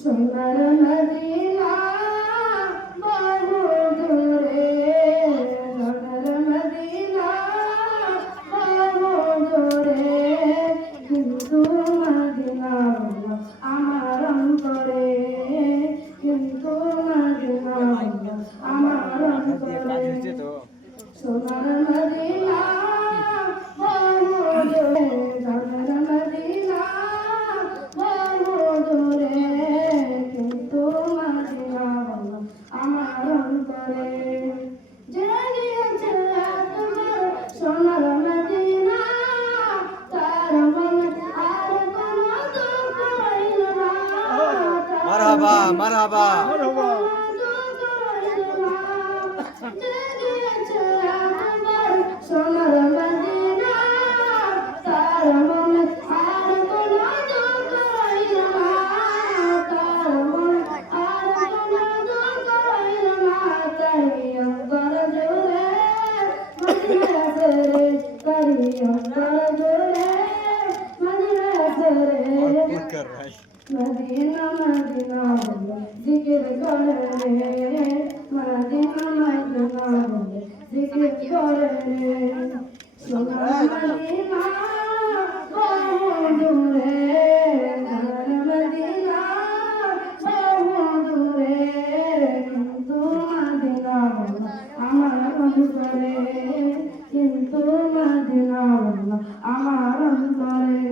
সোনার মদিনা বহু দূরে, সোনার মদিনা বহু দূরে, কিন্তু মদিনা আমার অন্তরে, কিন্তু মদিনা আমার অন্তরে। সোনার মদিনা বহু দূরে, সোনার মদিনা বহু দূরে, কিন্তু মদিনা আমার অন্তরে। যে গিয়েছে তোমার সোনার মদিনা, তার মনে আর কোনো দুঃখ হইল না। মারহাবা মারহাবা। সোনার মদিনা, তার মনে আর কোনো দুঃখ হইল না, তার মনে আর কোনো দুঃখ হইল না। তাই অন্তর জুড়ে মদিনা ছেড়ে, তাই অন্তর জুড়ে মদিনা ছেড়ে, মদিনা মদিনা জিকির করে রে, মদিনা মদিনা জিকির করে রে। সোনার মদিনা বহু দূরে, সোনার মদিনা বহু দূরে, কিন্তু মদিনা আমার অন্তরে, কিন্তু মদিনা আমার অন্তরে।